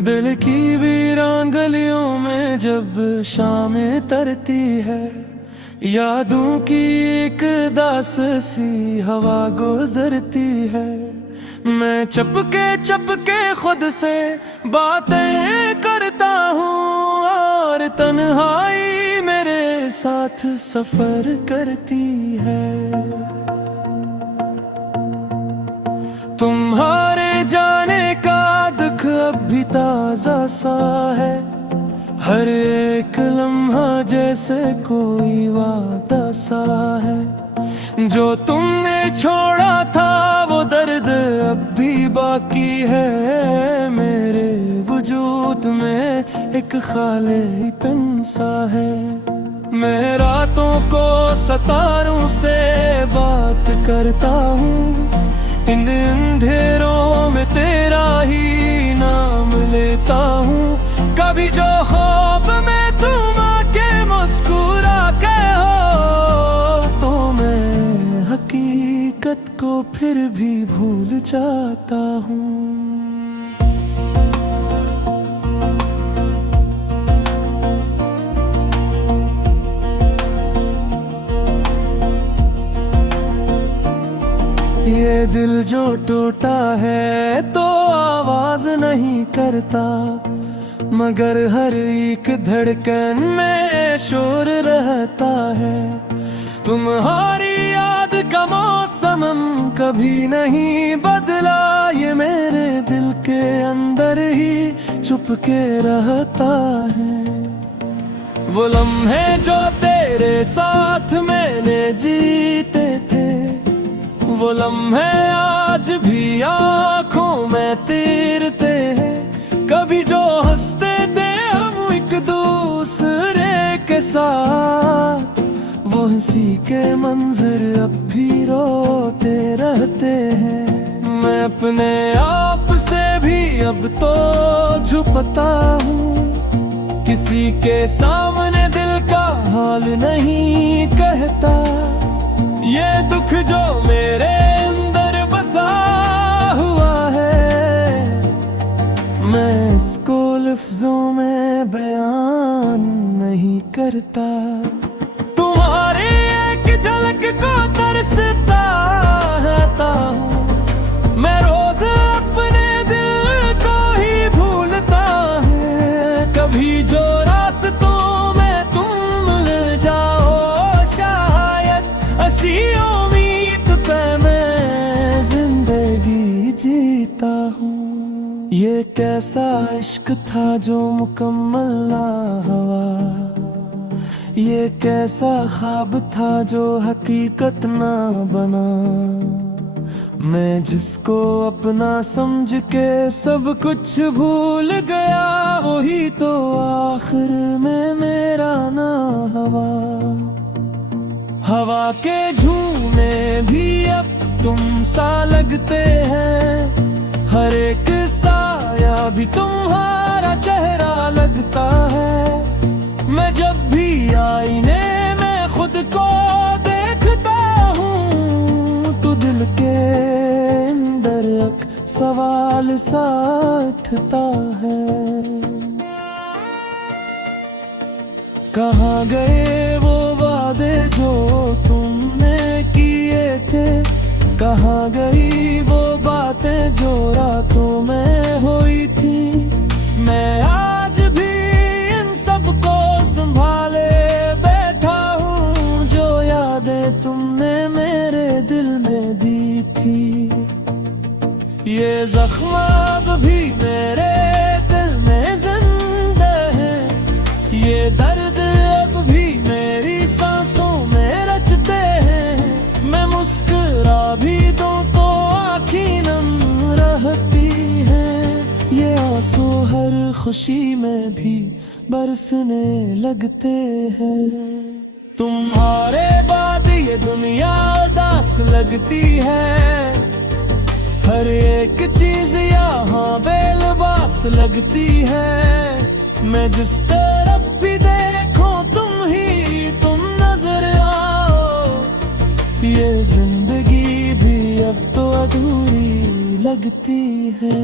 दिल की वीरान गलियों में जब शामें तरती है, यादों की एक दास सी हवा गुजरती है। मैं चपके खुद से बातें करता हूँ और तन्हाई मेरे साथ सफर करती है। तुम्हारे जाने का दुख अब भी ताजा सा है, हर एक लम्हा जैसे कोई वादा सा है। जो तुमने छोड़ा था वो दर्द अब भी बाकी है, मेरे वजूद में एक खालीपन सा है। मैं रातों को सितारों से बात करता हूँ, इन अंधेरों में तेरा ही नाम लेता हूँ। कभी जो ख्वाब में तुम आके मुस्कुरा के हो, तो मैं हकीकत को फिर भी भूल जाता हूँ। ये दिल जो टूटा है तो आवाज नहीं करता, मगर हर एक धड़कन में शोर रहता है। तुम्हारी याद का मौसम कभी नहीं बदला, ये मेरे दिल के अंदर ही चुपके रहता है। वो लम्हे जो तेरे साथ मैंने जीते थे, वो लम्हे आज भी आँखों में तैरते हैं। कभी जो हंसते थे हम एक दूसरे के साथ, वो हंसी के मंजर अब भी रोते रहते हैं। मैं अपने आप से भी अब तो छुपता हूँ, किसी के सामने दिल का हाल नहीं कहता। ये दुख जो मेरे अंदर बसा हुआ है, मैं इसको लफ्जों में बयान नहीं करता। तुम्हारी एक झलक को तरसता रहता हूँ, मैं रोज अपने दिल को ही भूलता हूँ। कभी जो रास्तों में तुम मिल जाओ, शायद ऐसी उम्मीद पे मैं जिंदगी जीता हूँ। ये कैसा इश्क था जो मुकम्मल ना हुआ, ये कैसा ख्वाब था जो हकीकत ना बना। मैं जिसको अपना समझ के सब कुछ भूल गया, वही तो आखिर में मेरा ना हुआ। हवा के झूमे भी अब तुम सा लगते हैं, हर एक साया भी तुम्हारा चेहरा लगता है। मैं जब भी आईने में खुद को देखता हूँ, तो दिल के अंदर एक सवाल सा उठता है। कहाँ गए वो वादे जो तुमने किए थे, कहाँ गई वो बातें जो रातों में हुई थी। मैं आज भी इन सब को संभाले बैठा हूँ, जो यादें तुमने मेरे दिल में दी थी। ये जख्म अब भी मेरे दिल में जिंदा है, ये दर्द अब भी मेरी सांसों में रचते हैं। मैं मुस्कुरा भी दूं तो आँखें नम रहती हैं, ये आंसू हर खुशी में भी बरसने लगते हैं। तुम्हारे बाद ये दुनिया उदास लगती है, हर एक चीज यहाँ बेलबास लगती है। मैं जिस तरफ भी देखूं तुम नजर आओ, ये जिंदगी भी अब तो अधूरी लगती है।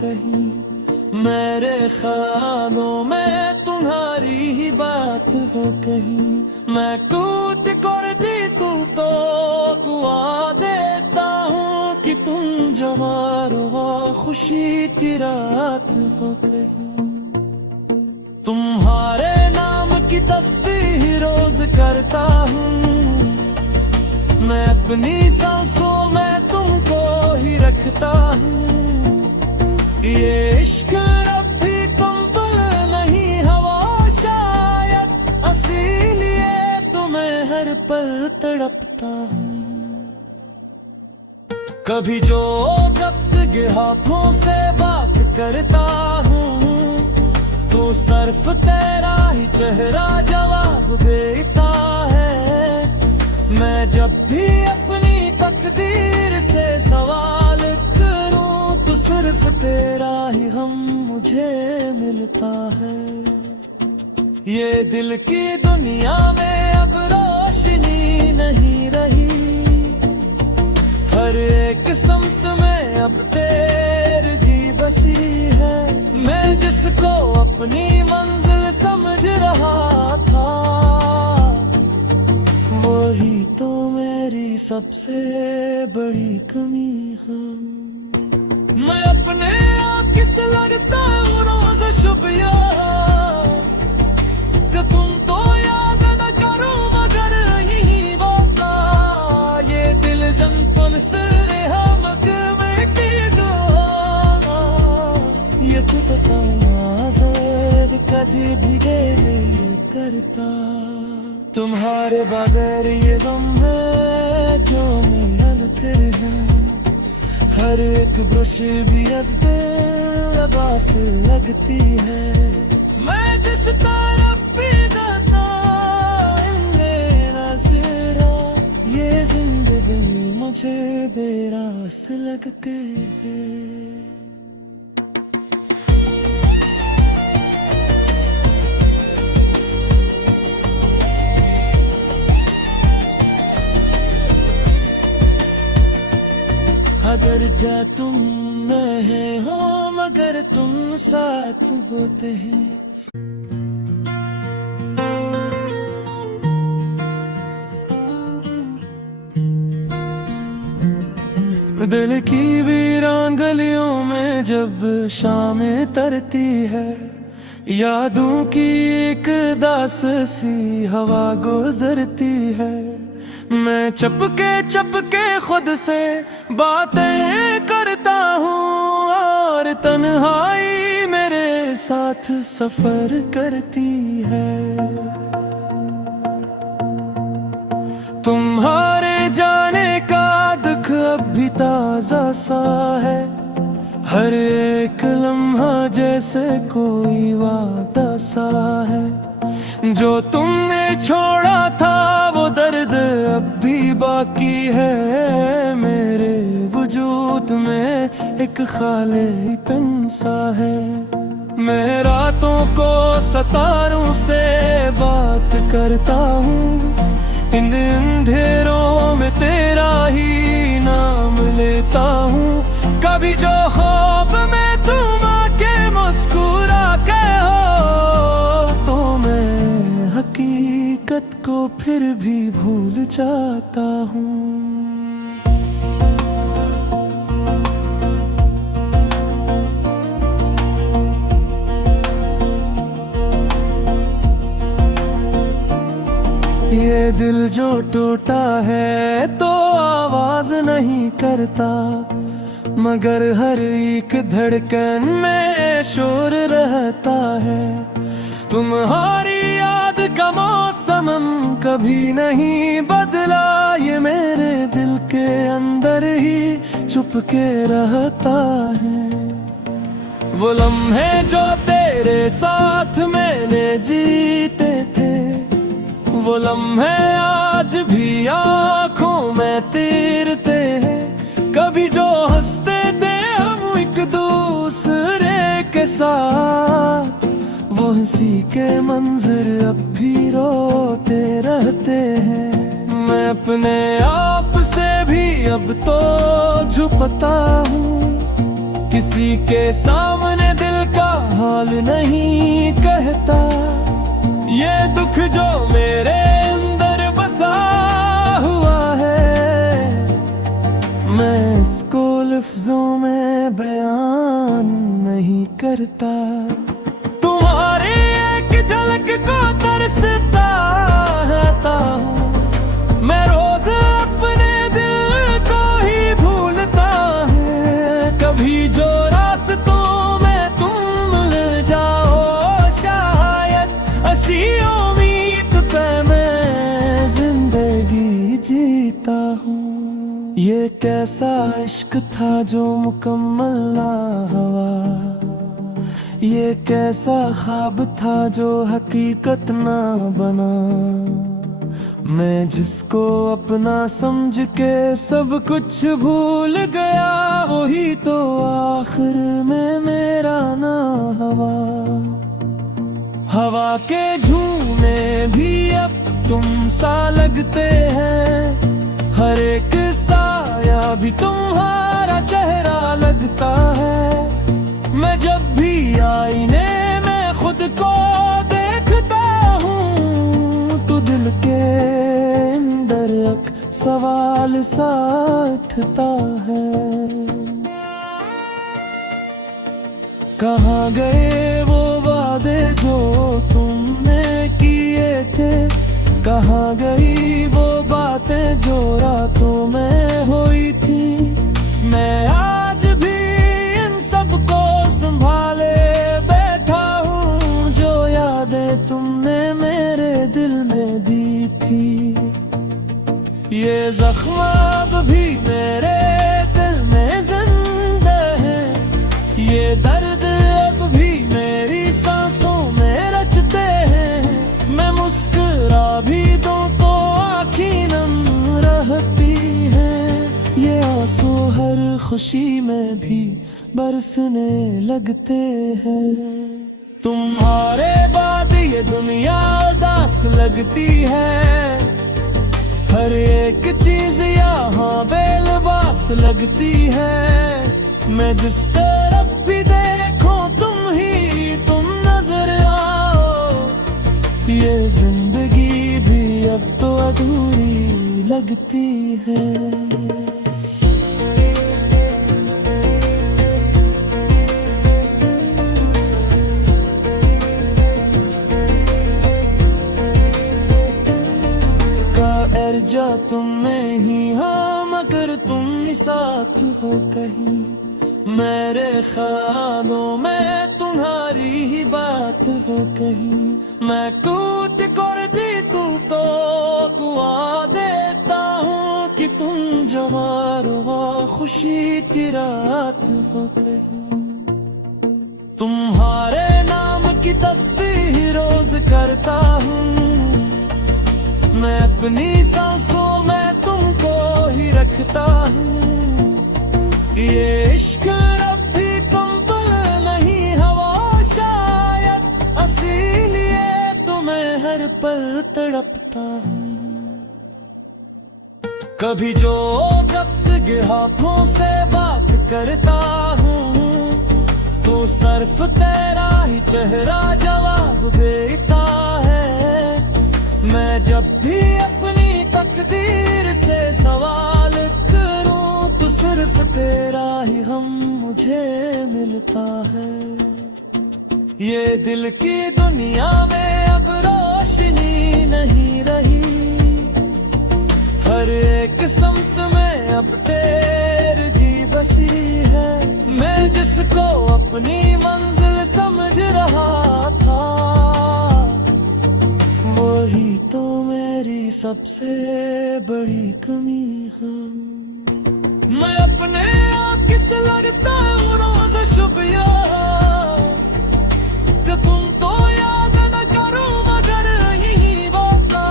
कहीं, मेरे ख्यालों में तुम्हारी ही बात हो कहीं। मैं कूट कर दी तू तो दुआ देता हूँ कि तुम जवार हो, खुशी की रात हो कहीं। तुम्हारे नाम की तस्बीह रोज करता हूँ, मैं अपनी सांसों में तुमको ही रखता हूँ। ये इश्क रब भी कंपन नहीं हवा शायद, इसीलिए तुम्हें हर पल तड़पता हूँ। कभी जो वक्त के हाथों से बात करता हूँ, तो सिर्फ तेरा ही चेहरा जवाब देता है। मैं जब भी अपनी तकदीर से सवाल करूं, तो सिर्फ तेरा ही हम मुझे मिलता है। ये दिल की दुनिया में अब रोशनी नहीं रही, हर एक समत में अब तेरगी बसी है। मैं जिसको अपनी मंजिल समझ रहा था, वही तो मेरी सबसे बड़ी कमी है। मैं अपने आप किस लगता हूँ रोज शुभिया, कि तुम तो याद न करो मगर नहीं होता। ये दिल जनपन सिर हमक में की दुआ, ये तो आज़ाद कभी भी दे करता। तुम्हारे बगैर ये गम है जो मेरा तेरे है, हर एक ब्रश भी अब दिल से लगती है। मैं जिस तरफ भी जाता मेरा सिरा, ये जिंदगी मुझे बेरास लगती है। अगर जा तुम मैं हो मगर तुम साथ होते हैं। दिल की वीरान गलियों में जब शामें तरती है, यादों की एक दास सी हवा गुजरती है। मैं चपके खुद से बातें करता हूँ, और तन्हाई मेरे साथ सफर करती है। तुम्हारे जाने का दुख अब भी ताजा सा है, हर एक लम्हा जैसे कोई वादा सा है। जो तुमने छोड़ा था वो दर्द अब भी बाकी है, मेरे वजूद में एक खालीपन सा है। मैं रातों को सितारों से बात करता हूँ, इन अंधेरों में तेरा ही नाम लेता हूँ। कभी जो ख्वाब में तुम आके मुस्कुरा के हो, तो मैं हकीकत को फिर भी भूल जाता हूँ। ये दिल जो टूटा है तो आवाज नहीं करता, मगर हर एक धड़कन में शोर रहता है। तुम्हारी याद का मौसम कभी नहीं बदला, ये मेरे दिल के अंदर ही चुपके रहता है। वो लम्हे जो तेरे साथ मैंने जीते थे, वो लम्हे आज भी आँखों में तैरते हैं। कभी जो हंसते थे हम एक दूसरे के साथ, वो हंसी के मंजर अब भी रोते रहते हैं। मैं अपने आप से भी अब तो छुपता हूँ, किसी किसी के सामने दिल का हाल नहीं कहता। ये दुख जो मेरे अंदर बसा हुआ है, मैं इसको लफ्जों में बयान नहीं करता। तुम्हारी एक झलक को तरसता रहता हूँ मैं, रोज अपने दिल को ही भूलता है। कभी जो रास्तों में तुम मिल जाओ, शायद ऐसी उम्मीद पे मैं जिंदगी जीता हूँ। ये कैसा इश्क था जो मुकम्मल ना हुआ, ये कैसा ख्वाब था जो हकीकत ना बना। मैं जिसको अपना समझ के सब कुछ भूल गया, वही तो आखिर में मेरा ना हुआ। हवा के झूमे भी अब तुम सा लगते हैं, हर एक साया भी तुम्हारा चेहरा लगता है। मैं जब भी आईने में खुद को देखता हूँ, तो दिल के अंदर एक सवाल सा उठता है। कहाँ गए वो वादे जो तुमने किए थे, कहाँ गई वो बातें जो रातों में हुई थी। मैं आज भी इन सबको संभाले बैठा हूँ, जो यादें तुमने मेरे दिल में दी थी। ये जख्म अब भी मेरे दिल में जिंदा है, ये दर्द अब भी मेरी सांसों में रचते हैं। मैं मुस्कुरा भी दूं तो आँखें नम रहती हैं, ये आंसू हर खुशी में भी बरसने लगते हैं। तुम्हारे बाद ये दुनिया उदास लगती है, हर एक चीज यहाँ बेलबास लगती है। मैं जिस तरफ भी देखूं तुम नजर आओ, ये जिंदगी भी अब तो अधूरी लगती है। जा तुम में ही हाँ, मगर तुम ही साथ हो कहीं। मेरे ख्यालों में तुम्हारी ही बात हो कहीं। मैं कूट कर दी तू तो दुआ देता हूँ कि तुम जवार हो, खुशी की रात हो कहीं। तुम्हारे नाम की तस्बीह रोज करता हूँ मैं, अपनी सांसों में तुमको ही रखता हूँ। ये इश्क अब भी कंपन नहीं हवा, शायद इसीलिए तुम्हें हर पल तड़पता हूँ। कभी जो गप्त हाथों से बात करता हूँ, तो सिर्फ तेरा ही चेहरा जवाब देता है। मैं जब भी अपनी तकदीर से सवाल करूं, तो सिर्फ तेरा ही गम मुझे मिलता है। ये दिल की दुनिया में अब रोशनी नहीं रही, हर एक समत में अब तेरगी बसी है। मैं जिसको अपनी मंजिल समझ रहा था, वही तो मेरी सबसे बड़ी कमी है। मैं अपने आप किस लगता हूँ रोज शुभिया, कि तुम तो याद न करो मगर यही बता।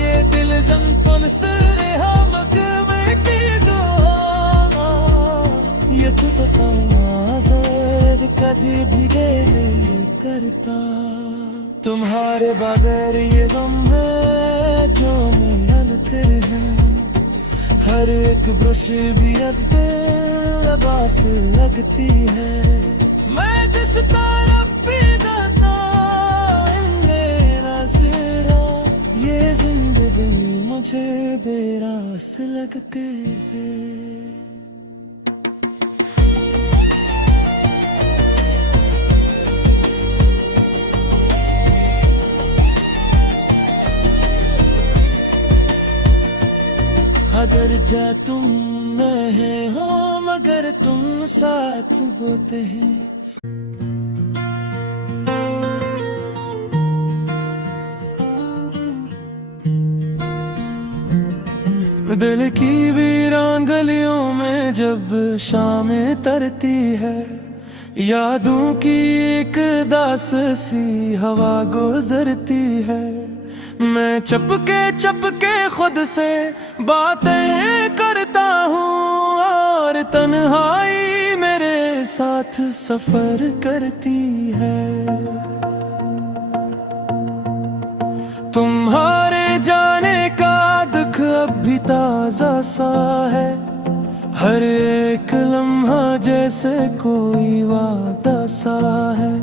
ये दिल जनपन से हम में की दुआ, ये तो कभी भी करता। तुम्हारे बगैर ये गम है जो मेरा तेरे हैं, हर एक ब्रश भी अब लबास लगती है। मैं जिस तरफ भी जाता मेरा सिरा, ये जिंदगी मुझे बेरास लगती है। अगर जा तुम मैं हो मगर तुम साथ होते हैं। दिल की वीरान गलियों में जब शामें तरती है, यादों की एक दास सी हवा गुजरती है। मैं चपके खुद से बातें करता हूँ और तन्हाई मेरे साथ सफर करती है। तुम्हारे जाने का दुख अब भी ताजा सा है, हर एक लम्हा जैसे कोई वादा सा है।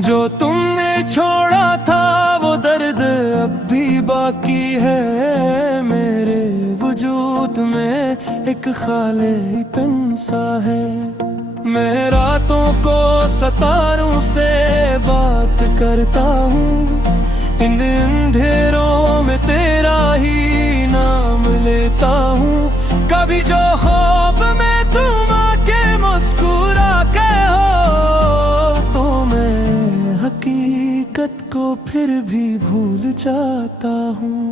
जो तुमने छोड़ा था वो दर्द अब भी बाकी है, मेरे वजूद में एक खालीपन सा है। मैं रातों को सितारों से बात करता हूँ, इन अंधेरों में तेरा ही नाम लेता हूँ। कभी जो ख्वाब में तुम आके मुस्कुरा के हो, तो मैं हकीकत को फिर भी भूल जाता हूँ।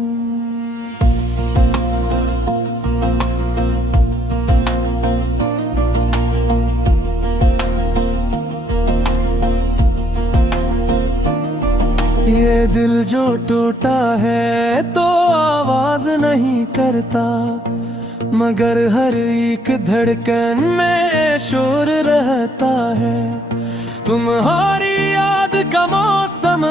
ये दिल जो टूटा है तो आवाज नहीं करता, मगर हर एक धड़कन में शोर रहता है। तुम्हारी याद का मौसम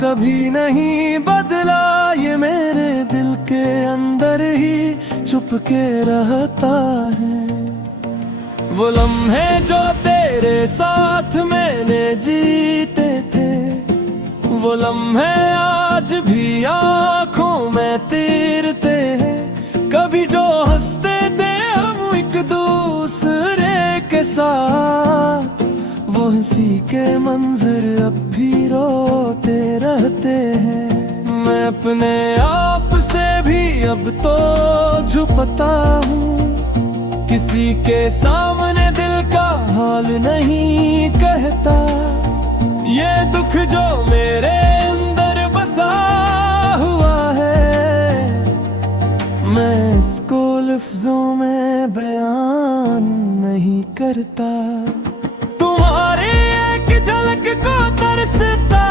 कभी नहीं बदला, ये मेरे दिल के अंदर ही छुप के रहता है। वो लम्हे जो तेरे साथ मैंने जीते थे, वो लम्हे आज भी आँखों में तैरते हैं। कभी जो हंसते थे हम एक दूसरे के साथ, वो हंसी के मंजर अब भी रोते रहते हैं। मैं अपने आप से भी अब तो छुपता हूँ, किसी के सामने दिल का हाल नहीं कहता। ये दुख जो मेरे अंदर बसा हुआ है, मैं इसको लफ्जों में बयान नहीं करता। तुम्हारी एक झलक को तरसता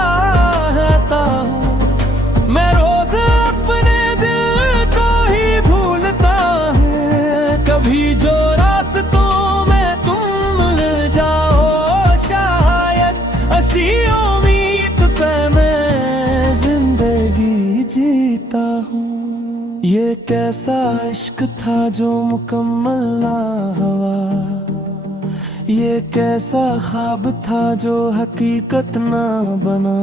रहता हूँ, मैं रोज अपने दिल को ही भूलता हूँ। कभी जो रास्तों में तुम मिल जाओ, शायद ऐसी उम्मीद पे मैं जिंदगी जीता हूँ। ये कैसा इश्क था जो मुकम्मल ना हुआ, ये कैसा ख्वाब था जो हकीकत ना बना।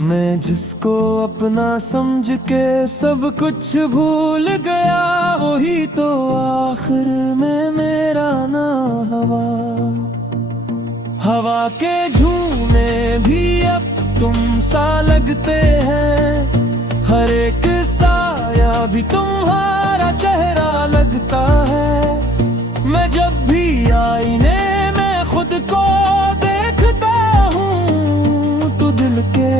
मैं जिसको अपना समझ के सब कुछ भूल गया, वही तो आखिर में मेरा ना हवा। हवा के झूमे भी अब तुम सा लगते हैं, हर एक साया भी तुम्हारा चेहरा लगता है। मैं जब भी आईने में खुद को देखता हूँ, तो दिल के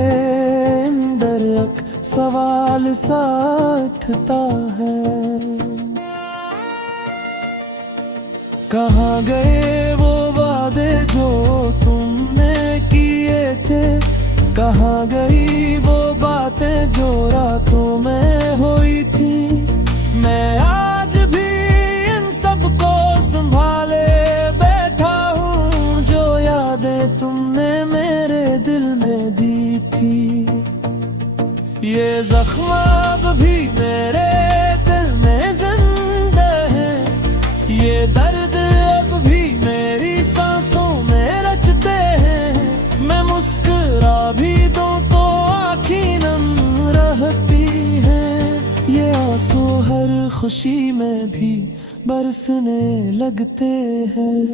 अंदर एक सवाल सा उठता है। कहाँ गए वो वादे जो तुमने किए थे, कहाँ गई वो बातें जो रातों में हुई थी। मैं आज भी इन सबको संभाले बैठा हूँ, जो यादें तुमने मेरे दिल में दी थी। ये जख्म अब भी मेरे दिल में जिंदा है, ये दर्द आंसू हर खुशी में भी बरसने लगते हैं।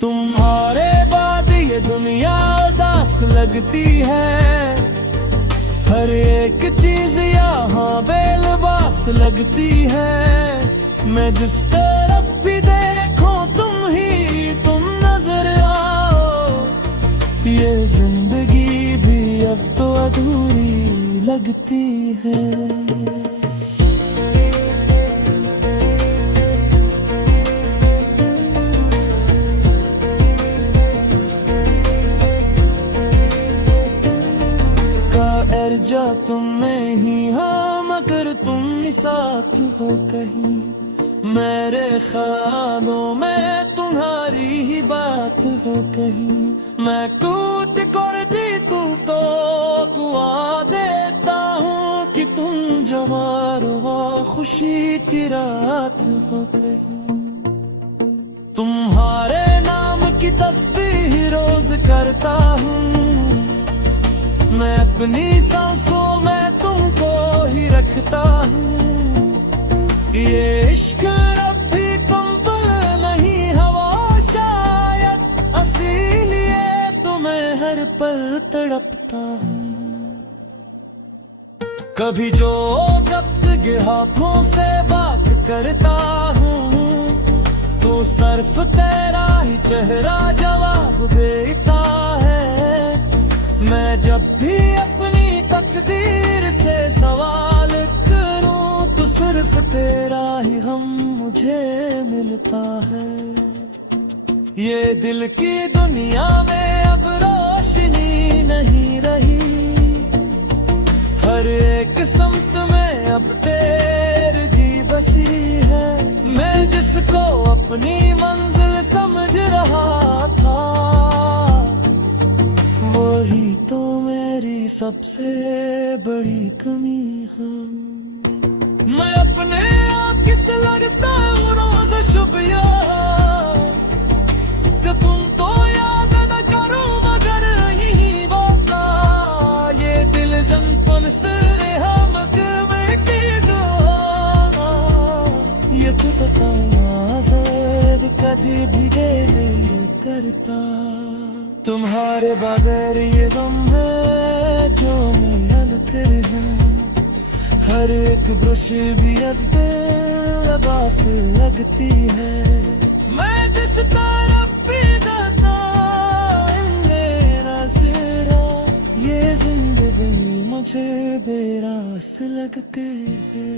तुम्हारे बाद ये दुनिया उदास लगती है, हर एक चीज यहाँ बेलबास लगती है। मैं जिस तरफ भी देखूं तुम नजर आओ, ये जिंदगी भी अब तो अधूरी लगती है। जा तुम नहीं हो मगर तुम साथ हो कहीं, मेरे ख्यालों में तुम्हारी ही बात हो कहीं। मैं कूद कर दी तू तो कुआ देता हूँ कि तुम जवार हो, खुशी की रात हो कहीं। तुम्हारे नाम की तस्बीह रोज करता हूँ, मैं अपनी सांसों में तुमको ही रखता हूँ। ये इश्क रब भी पंप नहीं हवा शायद, इसीलिए तुम्हें हर पल तड़पता हूँ। कभी जो वक्त के हाथों से बात करता हूँ, तो सिर्फ तेरा ही चेहरा जवाब देता है। मैं जब भी अपनी तकदीर से सवाल करूं, तो सिर्फ तेरा ही हम मुझे मिलता है। ये दिल की दुनिया में अब रोशनी नहीं रही, हर एक समत में अब तेरगी बसी है। मैं जिसको अपनी मंजिल समझ रहा था, वही तो मेरी सबसे बड़ी कमी है। मैं अपने आप किस लगता हूँ रोज शुभिया, कि तुम तो याद न करो मगर यही बात। ये दिल जनपन सिर हम में की दुआ, ये तो पता ज़ेब कभी भी दे करता। तुम्हारे बगैर ये गम है जो मैं तेरे हैं, हर एक ब्रश भी अब दिलबास लगती है। मैं जिस तरफ भी जाता मेरा सिरा, ये जिंदगी मुझे बेरास लगती है।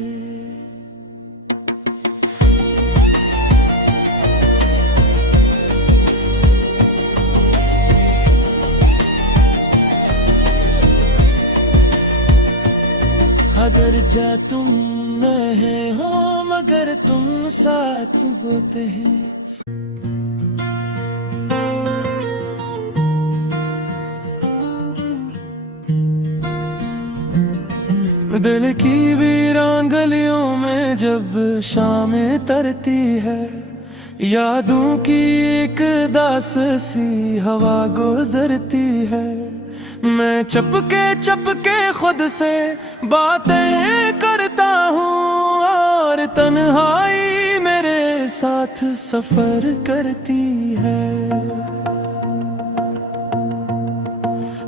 अगर जा तुम नहीं हो मगर तुम साथ होते हैं। दिल की वीरान गलियों में जब शामें तरती है, यादों की एक दास सी हवा गुजरती है। मैं चपके खुद से बातें करता हूँ, और तन्हाई मेरे साथ सफर करती है।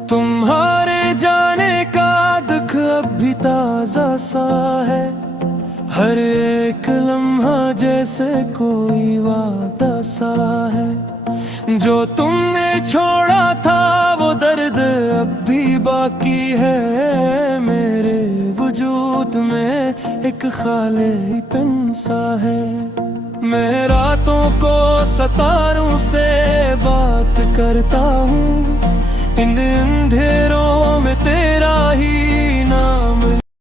तुम्हारे जाने का दुख अब भी ताजा सा है, हर एक लम्हा जैसे कोई वादा सा है। जो तुमने छोड़ा था वो दर्द अब भी बाकी है, मेरे वजूद में एक खालीपन सा है। मैं रातों को सितारों से बात करता हूँ, इन अंधेरों में तेरा ही नाम